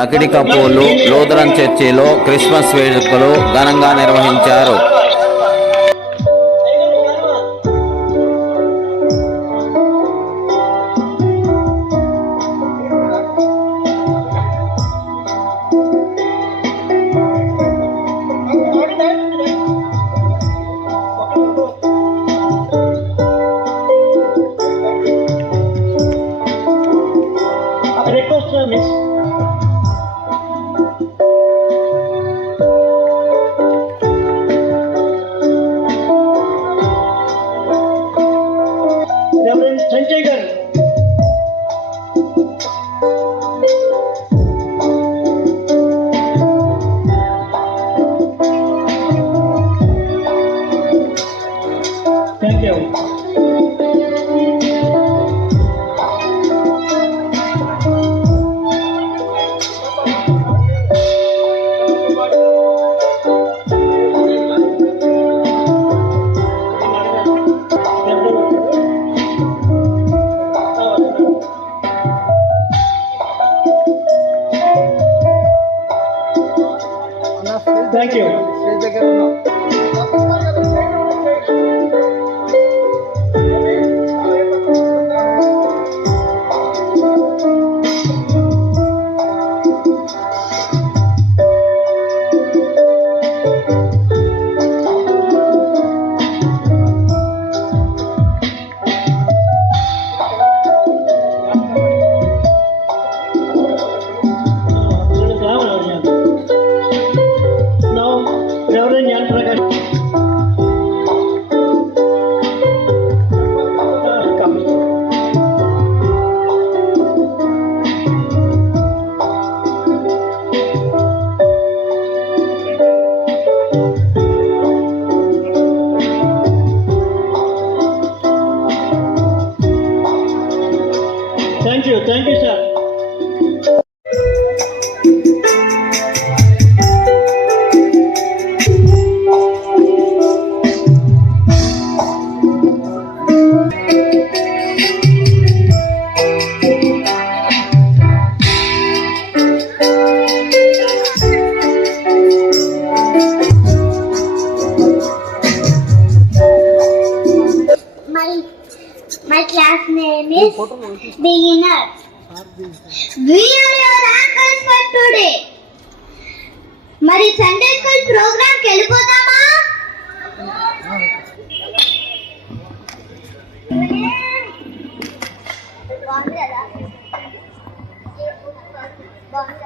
లకిడి కప్పులు లూథరన్ చర్చిలో క్రిస్మస్ వేడుకలు ఘనంగా నిర్వహించారు. We are your anchors for today. మరి సండే స్కూల్ ప్రోగ్రామ్కి వెళ్ళిపోతామా బాగుంది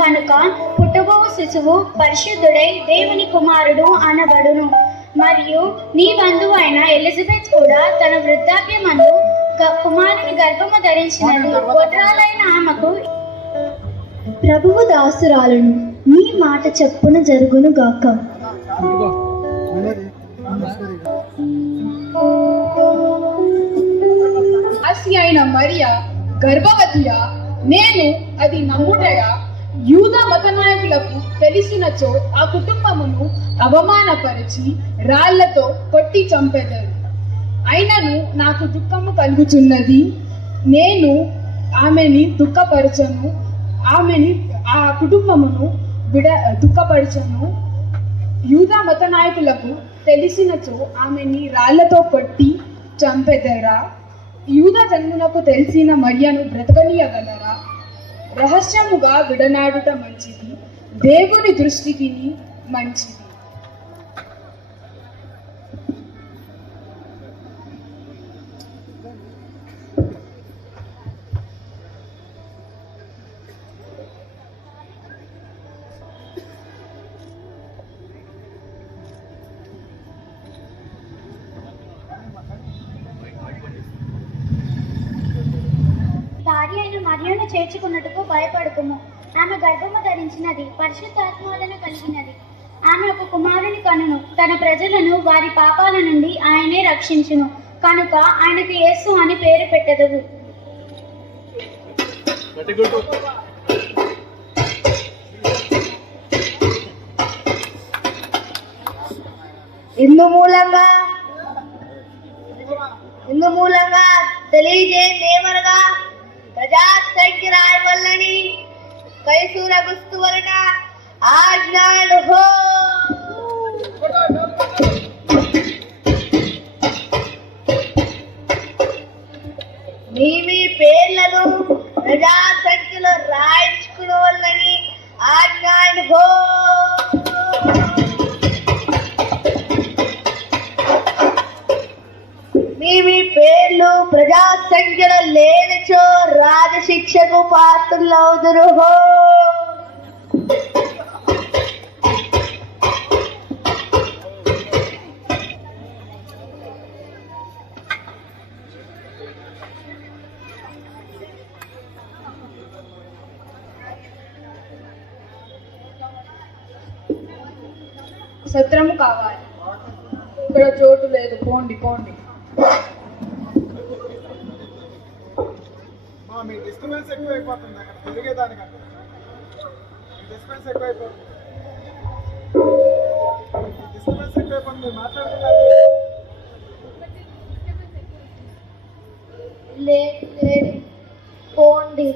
కనుక పుట్టబోవు శిశువు పరిశుద్ధుడై దేవుని కుమారుడు అనబడును. మరియు నీ బంధువు అయిన ఎలిజబెత్ కూడా తన వృద్ధాప్యమందు కుమారుని గర్భము ధరించినది. గొడ్రాలైన ఆమెకు ప్రభువు దాసురాలను. నీ మాట చెప్పున జరుగును గాక. అయిన మరియ గర్భవతియా? నేను అది నమ్ముటగా యూద మత నాయకులకు తెలిసినచో ఆ కుటుంబమును అవమానపరిచి రాళ్ళతో కొట్టి చంపెదరు. అయినను నాకు దుఃఖము కలుగుచున్నది. నేను ఆమెని దుఃఖపరచను. ఆమెని ఆ కుటుంబమును విడ దుఃఖపరచను. యూదా మత నాయకులకు తెలిసినచో ఆమెని రాళ్ళతో కొట్టి చంపెదరా. యూదా జన్మునకు తెలిసిన మరియను బ్రతకనీయగలరా? రహస్యముగా విడనాడుట మంచిది దేవుని దృష్టికి మంచిది. చేర్చుకున్నట్టుకు భయపడుకుము ఆమె గర్భము ధరించినది పరిశుద్ధాత్మలను కలిగినది. ఆమె ఒక కుమారుని కనును తన ప్రజలను వారి పాపాల నుండి ఆయనే రక్షించును. కనుక ఆయనకు యేసు అని పేరు పెట్టదు ఇందు మూలంగా ఇందు మూలంగా प्रजात सैक्य राय वल्लणी कैसूर गुस्तुवर्णा आज ज्ञान हो। పేర్లు ప్రజా సంఖ్యలో లేనిచో రాజశిక్షకు పాత్రలవుదురు. హో! సత్రము కావాలి. ఇక్కడ చోటు లేదు. పోండి పోండి మా మీ డిస్టర్బెన్స్ ఎక్కువ అయిపోతుంది డిస్టర్బెన్స్ డిస్టర్బెన్స్ మీరు మాట్లాడుతున్నారు. పోండి.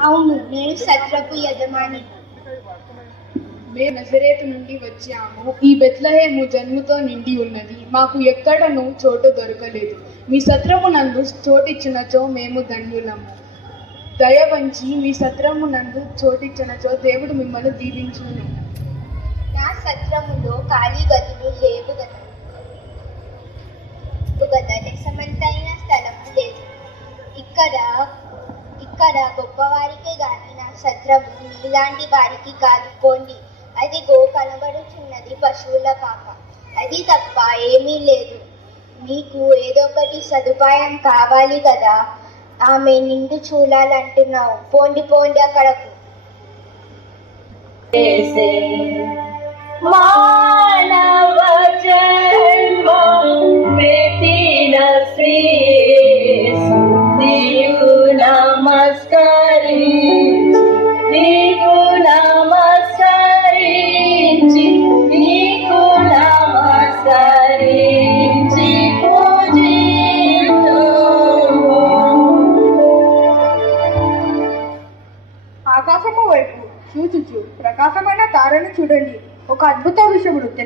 అవును నేను సత్రపు యజమాని. మేము నజరేతు నుండి వచ్చాము. ఈ బెత్లహేము జన్ముతో నిండి ఉన్నది. మాకు ఎక్కడను చోటు దొరకలేదు. మీ సత్రమునందు చోటిచ్చినచో మేము ధన్యులము. దయ వంచి మీ సత్రమునందు చోటిచ్చనచో దేవుడు మిమ్మల్ని దీవించును. నా సత్రములో ఖాళీ గదులు లేవు కదా గద స్థలం లేదు. ఇక్కడ ఇక్కడ గొప్పవారికే గాని నా సత్రము నీలాంటి వారికి కాదు పోండి. అది గో కనబడుచున్నది పశువుల పాప. అది తప్ప ఏమీ లేదు. మీకు ఏదో ఒకటి సదుపాయం కావాలి కదా ఆమె నిండు చూడాలంటున్నావు. పోండి పోండి అక్కడకు. మానవ జన్మ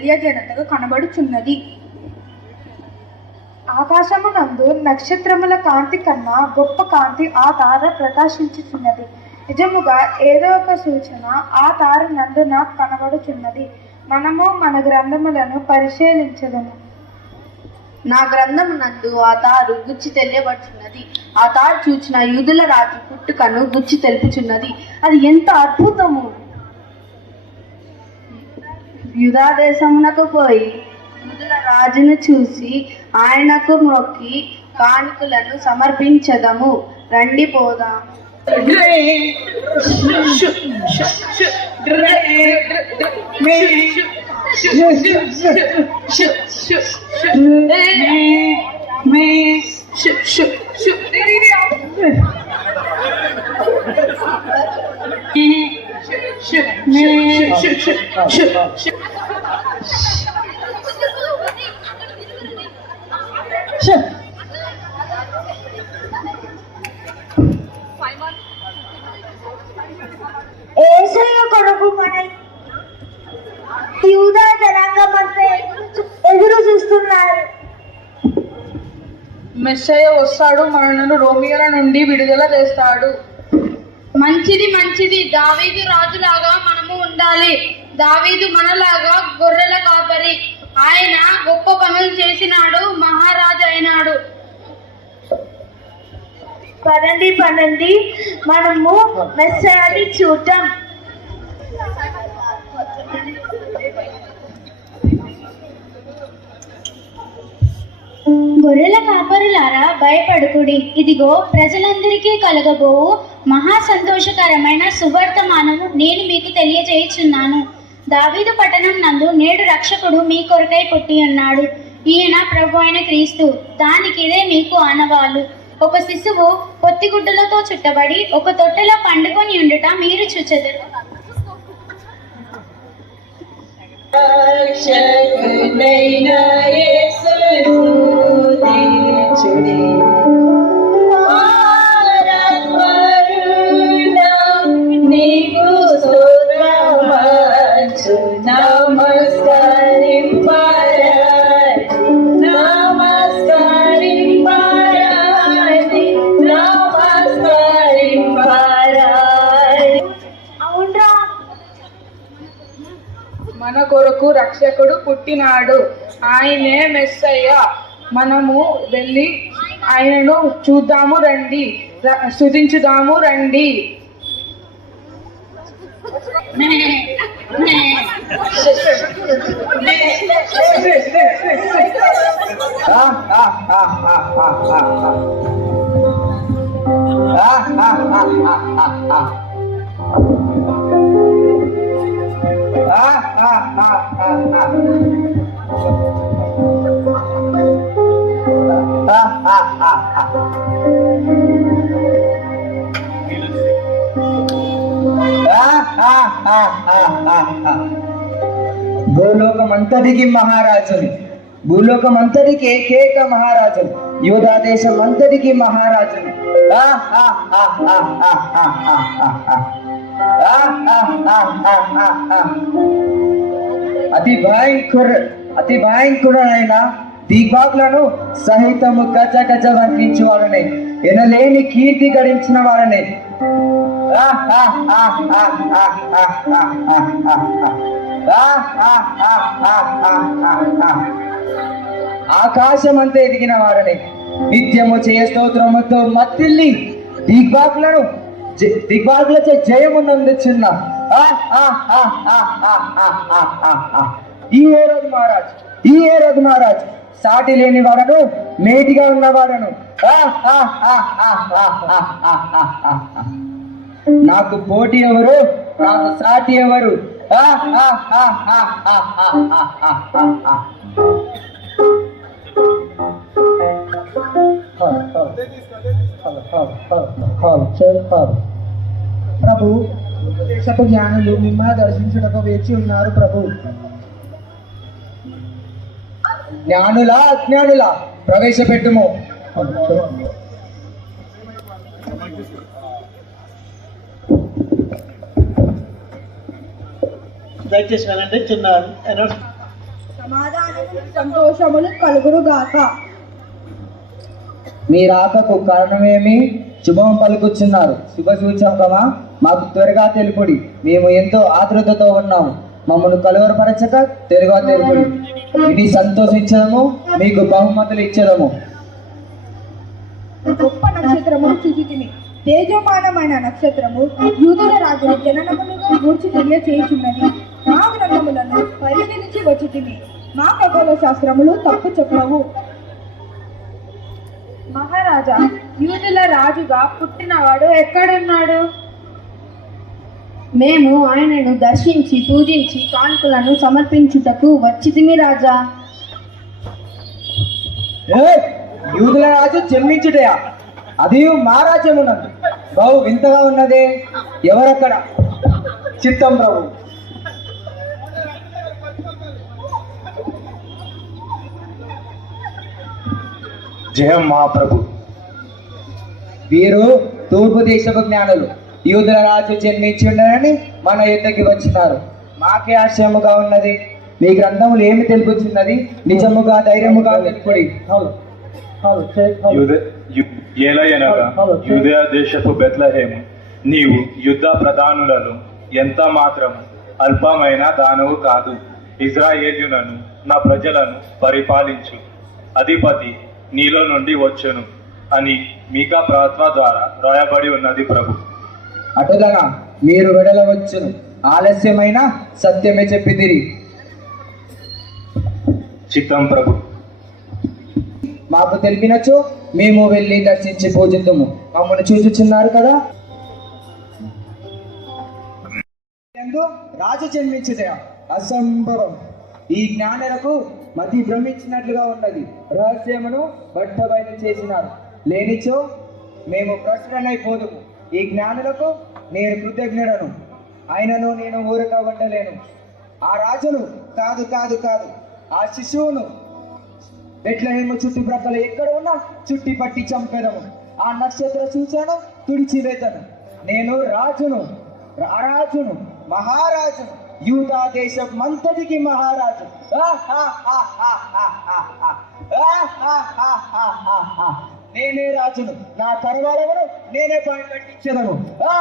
విషయముడు తెలియజేయనట్టుగా కనబడుచున్నది. ఆకాశమునందు నక్షత్రముల కాంతి కన్నా గొప్ప కాంతి ఆ తార ప్రకాశించుచున్నది. నిజముగా ఏదో ఒక సూచన ఆ తార నందు నాకు కనబడుచున్నది. మనము మన గ్రంథములను పరిశీలించదము. నా గ్రంథం నందు ఆ తారు గుచ్చి తెలియబడుచున్నది. ఆ తారు చూచిన యూదుల రాజు పుట్టుకను గుచ్చి తెలుపుచున్నది. అది ఎంత అద్భుతము! యుధాదేశమునకు పోయి యూదుల రాజును చూసి ఆయనకు మొక్కి కానుకలను సమర్పించదము రండి పోదాం ఏసయ్య కొరకు మన యూదా జనాంగం అంతా ఎదురు చూస్తున్నారు. మెస్సయ్య వస్తాడు మనలను రోమియోల నుండి విడుదల చేస్తాడు. మంచిది మంచిది. దావీదు రాజులాగా మనము ఉండాలి. దావీదు మనలాగా గొర్రెల కాపరి. ఆయన గొప్ప పనులు చేసినాడు మహారాజు అయినాడు. పదండి పదండి. మనము మెస్సయాన్ని చూద్దాం. గొర్రెల కాపరులారా భయపడుకుడి. ఇదిగో ప్రజలందరికీ కలగబోవు. మహా సంతోషకరమైన సువర్తమానము నేను మీకు తెలియజేయుచున్నాను. దావీదు పట్టణం నందు నేడు రక్షకుడు మీ కొరకై పుట్టి ఉన్నాడు. ఈయన ప్రభు అయిన క్రీస్తు దానికిదే మీకు ఆనవాలు ఒక శిశువు పొత్తిగుడ్డలతో చుట్టబడి ఒక తొట్టెలో పండుకొని ఉండుట మీరు చూచెదరు. రక్షకుడైన యేసును రక్షకుడు పుట్టినాడు. ఆయనే మెస్సయ్య. మనము వెళ్ళి ఆయనను చూద్దాము రండి. శుధించుదాము రండి. Ah, ah, ah, ah, ah, ah. భూలోకమంతటికి మహారాజుని భూలోకమంతటికి ఏకైక మహారాజుని యూదా దేశం అంతటికి మహారాజుని అతి భయంకర అతి భయంకరుడైన దిగ్బాగులను సహితము గజ గజ వర్ణించు వారని ఎనలేని కీర్తి గడించిన వారని ఆకాశం అంతా ఎదిగిన వారనే నిత్యము చేయ స్తోత్రముతో మత్తిల్లి దిగ్బాగులను దిగ్బాగులచే జయమునందుచున్నా ఈ ఏ రోజు మహారాజ్ ఈ ఏ రోజు మహారాజ్ సాటి లేని వాడను మేటిగా ఉన్నవాడను నాకు పోటీ ఎవరు నాకు సాటి ఎవరు ప్రభు దేశపు జ్ఞానులు మిమ్మల్ని దర్శించుటకు వేచి ఉన్నారు ప్రభు. జ్ఞానులా అజ్ఞానులా ప్రవేశపెట్టుము. దయచేసి వినండి చిన్న అనౌన్స్ సమాధానము సంతోషములు కలుగురు గాక మీ రాకకు కారణమేమి? శుభం పలుకుచున్నారు. శుభ సూచకమా మాకు త్వరగా తెలుపుడి. మేము ఎంతో ఆతృతతో ఉన్నాము మమ్మల్ని కలువరపరచక త్వరగా తెలుపుడి. ఇది సంతోషించడము మీకు బహుమతులు ఇచ్చడము. గొప్ప నక్షత్రము చూచితిని. తేజోమానమైన నక్షత్రము యూదుల రాజు జననములుగా గూర్చి తెలియచేయుచున్నది. మా గ్రంథములను పరిశీలించి వచ్చితిని. మా ఖగోళ శాస్త్రములు తప్పు చెప్పవు. మహారాజా యూదుల రాజుగా పుట్టినవాడు ఎక్కడున్నాడు? మేము ఆయనను దర్శించి పూజించి కానుకలను సమర్పించుటకు వచ్చితిమి రాజా. యూదుల రాజు జన్మించుటయా? అది మా రాజ్యమునందు. బహు వింతగా ఉన్నదే ఎవరక్కడ? చిత్తం ప్రభు. జయం మహాప్రభు వీరు తూర్పు దేశపు జ్ఞానులు. యూదుల రాజు జన్మించి ఉండరని మన యుద్ధకి వచ్చినారు. మాకే ఆశ్చర్యముగా ఉన్నది. మీ గ్రంథములు ఏమి తెలుపుచున్నది? నిజముగా ధైర్యముగా తెలుపుడి యూద యు- ఏలయనగా యూదయ దేశపు బెత్లహేము. నీవు యుద్ధ ప్రధానులను ఎంత మాత్రం అల్పమైన దానవు కాదు. ఇజ్రాయేలులను నా ప్రజలను పరిపాలించు. అధిపతి నీలో నుండి వచ్చును అని మీకా ప్రవక్త ద్వారా రాయబడి ఉన్నది ప్రభు. అటుదన మీరు వెడలవచ్చును. ఆలస్యమైన సత్యమే చెప్పిదిరి చిత్తం ప్రభు. మాకు తెలిపినచో మేము వెళ్ళి దర్శించి పూజిద్దుము మమ్మల్ని చూచుచున్నారు కదా? రాజు జన్మించుదయా అసంభవం. ఈ జ్ఞానులకు మతి భ్రమించినట్లుగా ఉన్నది. రహస్యమును బట్టబయలు చేసినారు. లేనిచో మేము ప్రశ్నలైపోదుము ఈ జ్ఞానులకు నేను కృతజ్ఞుడను. ఆయనను నేను ఊరక ఉండలేను. ఆ రాజును కాదు కాదు కాదు. ఆ శిశువును బెట్లహేమ చుట్టుప్రక్కల ఎక్కడ ఉన్నా చుట్టి పట్టి చంపెదము. ఆ నక్షత్ర చూశాను తుడిచివేతను. నేను రాజును రారాజును మహారాజును యూదా దేశం మంతటికి మహారాజు నేనే రాజును నా తరవాలను నేనే పాయింట్ కట్టించదను ఆ